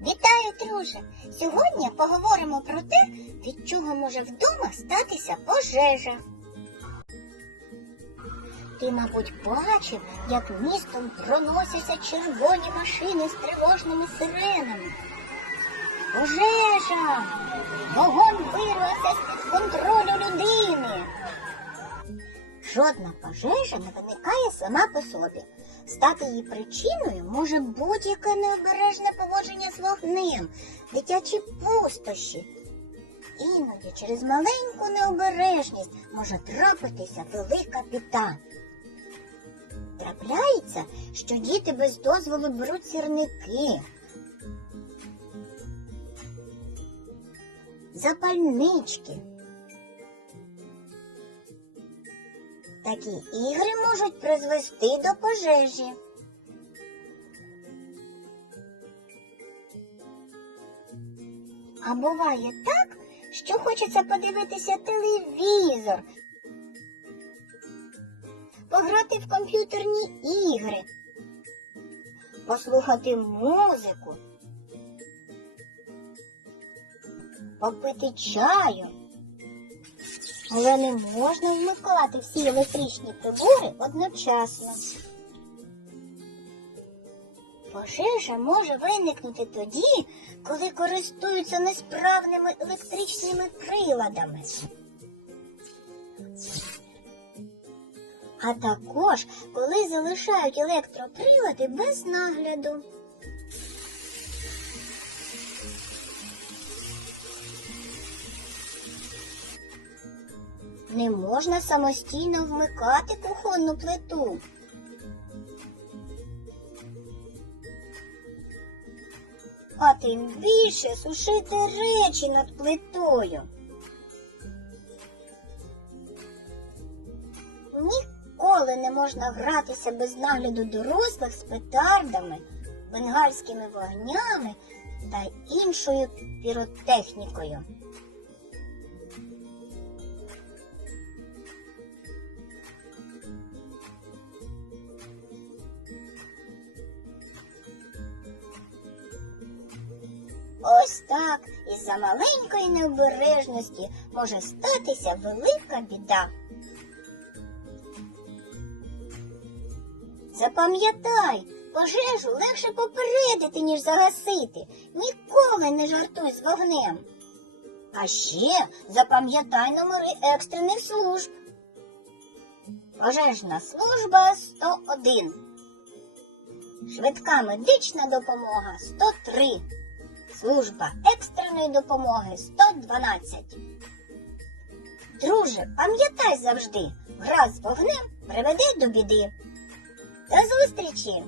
Вітаю, друже! Сьогодні поговоримо про те, від чого може вдома статися пожежа. Ти, мабуть, бачив, як містом проносяться червоні машини з тривожними сиренами. Пожежа! Вогонь вирвався з-під контролю людини. Жодна пожежа не виникає сама по собі. Стати її причиною може будь-яке необережне поводження з вогнем, дитячі пустощі. Іноді через маленьку необережність може трапитися велика біда. Трапляється, що діти без дозволу беруть сірники, запальнички. Такі ігри можуть призвести до пожежі. А буває так, що хочеться подивитися телевізор, пограти в комп'ютерні ігри, послухати музику, попити чаю. Але не можна вмикати всі електричні прибори одночасно. Пожежа може виникнути тоді, коли користуються несправними електричними приладами. А також коли залишають електроприлади без нагляду. Не можна самостійно вмикати кухонну плиту. А тим більше сушити речі над плитою. Ніколи не можна гратися без нагляду дорослих з петардами, бенгальськими вогнями та іншою піротехнікою. Ось так із-за маленької необережності може статися велика біда. Запам'ятай, пожежу легше попередити, ніж загасити. Ніколи не жартуй з вогнем. А ще запам'ятай номери екстрених служб. Пожежна служба 101. Швидка медична допомога 103. Служба екстреної допомоги 112. Друже, пам'ятай завжди, гра з вогнем приведе до біди. До зустрічі!